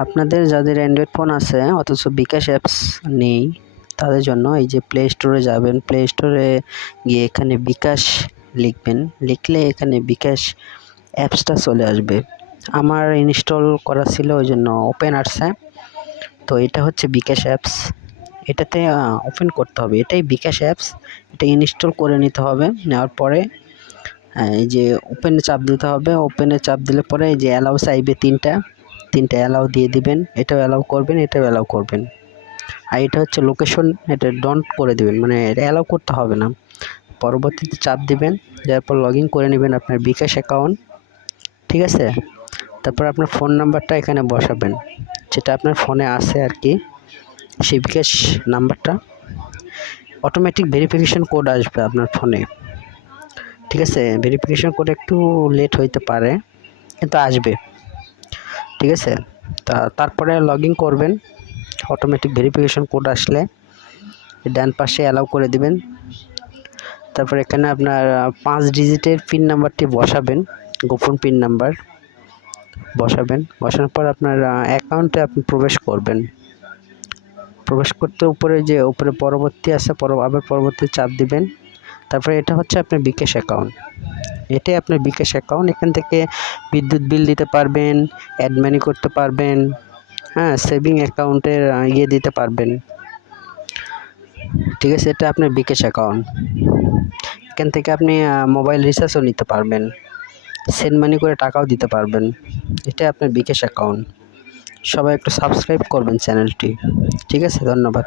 আপনাদের যাদের Android phone আছে, অথচ বিকাশ অ্যাপস নেই, তাদের জন্য এই যে প্লে স্টোরে যাবেন প্লে স্টোরে গিয়ে এখানে বিকাশ লিখবেন, লিখলে এখানে বিকাশ অ্যাপসটা চলে আসবে। আমার ইনস্টল করা ছিল ওই জন্য ওপেন আসছে। তো এটা হচ্ছে বিকাশ অ্যাপস এটাতে ওপেন করতে হবে। এটাই বিকাশ অ্যাপস এটা ইনস্টল করে নিতে হবে। নেওয়ার পরে এই যে ওপেনে চাপ দিতে হবে। ওপেনে চাপ দিলে পরে এই যে অ্যালাউস চাইবে তিনটা। তিনটা অ্যালাউ দিয়ে দিবেন, এটাও অ্যালাউ করবেন, এটাও অ্যালাউ করবেন। আর এটা হচ্ছে লোকেশন এটা ডন্ট করে দিবেন মানে এটা অ্যালাউ করতে হবে না। পরবর্তীতে চাপ দিবেন যারপর লগ ইন করে নেবেন আপনার বিকাশ অ্যাকাউন্ট ঠিক আছে? তারপর আপনার ফোন নাম্বারটা এখানে বসাবেন, যেটা আপনার ফোনে আছে আর কি, সেই বিকাশ নাম্বারটা অটোমেটিক ভেরিফিকেশন কোড আসবে আপনার ফোনে ঠিক আছে? ভেরিফিকেশন কোড একটু লেট হইতে পারে, কিন্তু আসবে। ঠিক আছে? তা তারপরে লগ ইন করবেন অটোমেটিক ভেরিফিকেশন কোড আসলে, ডান পাশে অ্যালাউ করে দিবেন। তারপর এখানে আপনার পাঁচ ডিজিটের পিন নাম্বারটি বসাবেন, গোপন পিন নাম্বার বসাবেন। বসানোর পর আপনার অ্যাকাউন্টে আপনি প্রবেশ করবেন। প্রবেশ করতে উপরে যে, উপরে পরবর্তী আছে আবার পরবর্তী চাপ দিবেন। তারপরে এটা হচ্ছে আপনার বিকাশ অ্যাকাউন্ট এটাই আপনার বিকাশ অ্যাকাউন্ট এখান থেকে বিদ্যুৎ বিল দিতে পারবেন অ্যাড মানি করতে পারবেন হ্যাঁ সেভিং অ্যাকাউন্টের ইয়ে দিতে পারবেন। ঠিক আছে, এটা আপনার বিকাশ অ্যাকাউন্ট এখান থেকে আপনি মোবাইল রিচার্জও নিতে পারবেন। সেন্ড মানি করে টাকাও দিতে পারবেন। এটা আপনার বিকাশ অ্যাকাউন্ট সবাই একটু সাবস্ক্রাইব করবেন চ্যানেলটি ঠিক আছে, ধন্যবাদ।